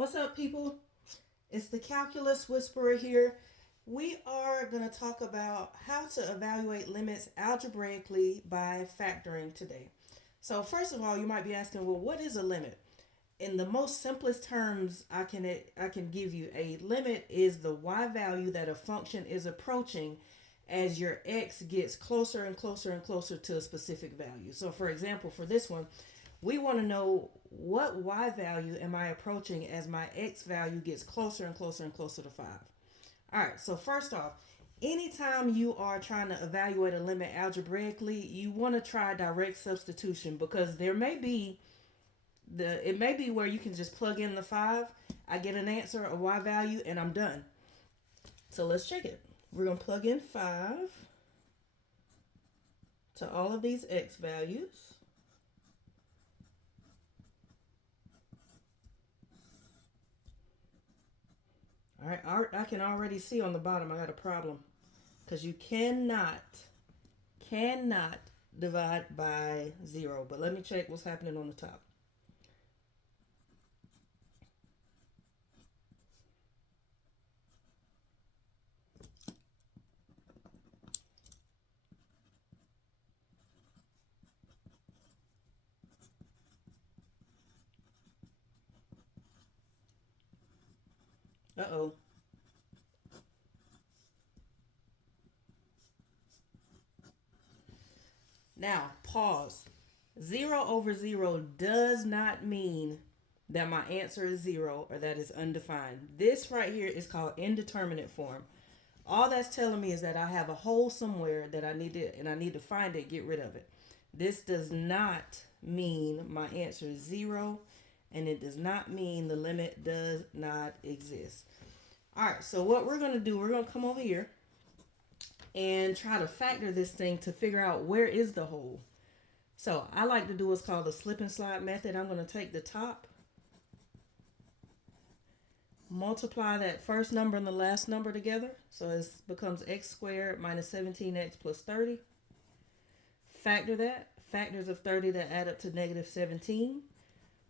What's up, people? It's the Calculus Whisperer here. We are going to talk about how to evaluate limits algebraically by factoring today. So, first of all, you might be asking, well, what is a limit? In the most simplest terms I can give you, a limit is the y value that a function is approaching as your x gets closer and closer and closer to a specific value. So, for example, for this one, we want to know what y value am I approaching as my x value gets closer and closer and closer to 5. All right, so first off, anytime you are trying to evaluate a limit algebraically, you want to try direct substitution because it may be where you can just plug in the 5, I get an answer, a y value, and I'm done. So let's check it. We're going to plug in 5 to all of these x values. All right, I can already see on the bottom I got a problem because you cannot divide by 0. But let me check what's happening on the top. Uh-oh. Now, pause. 0 over 0 does not mean that my answer is 0 or that is undefined. This right here is called indeterminate form. All that's telling me is that I have a hole somewhere that I need to find it, get rid of it. This does not mean my answer is 0, and it does not mean the limit does not exist. All right, so what we're going to do, we're going to come over here and try to factor this thing to figure out where is the hole. So I like to do what's called the slip and slide method. I'm going to take the top, multiply that first number and the last number together. So it becomes x squared minus 17x plus 30. Factor that. Factors of 30 that add up to negative 17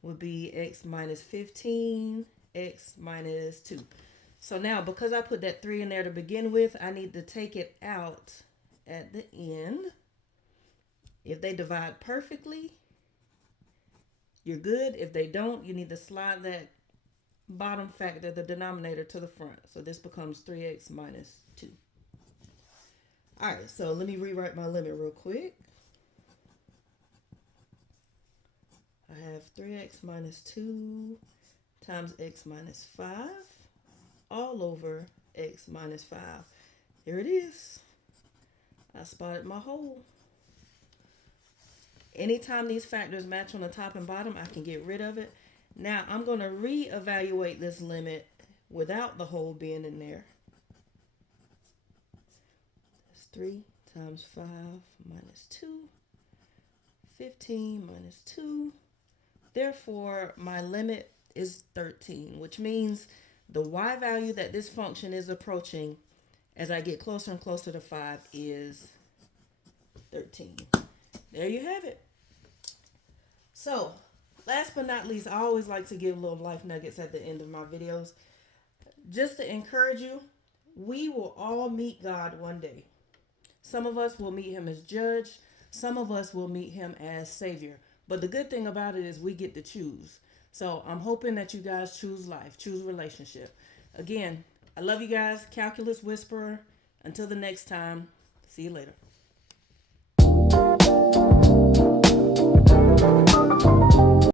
would be x minus 15, x minus 2. So now, because I put that 3 in there to begin with, I need to take it out at the end. If they divide perfectly, you're good. If they don't, you need to slide that bottom factor, the denominator, to the front. So this becomes 3x minus 2. All right, so let me rewrite my limit real quick. I have 3x minus 2 times x minus 5 all over x minus 5. Here it is. I spotted my hole. Anytime these factors match on the top and bottom, I can get rid of it. Now I'm going to reevaluate this limit without the hole being in there. That's 3 times 5 minus 2. 15 minus 2. Therefore, my limit is 13, which means the y value that this function is approaching as I get closer and closer to 5 is 13. There you have it. So, last but not least, I always like to give little life nuggets at the end of my videos. Just to encourage you, we will all meet God one day. Some of us will meet him as judge. Some of us will meet him as savior. But the good thing about it is we get to choose. So I'm hoping that you guys choose life, choose relationship. Again, I love you guys. Calculus Whisperer. Until the next time, see you later.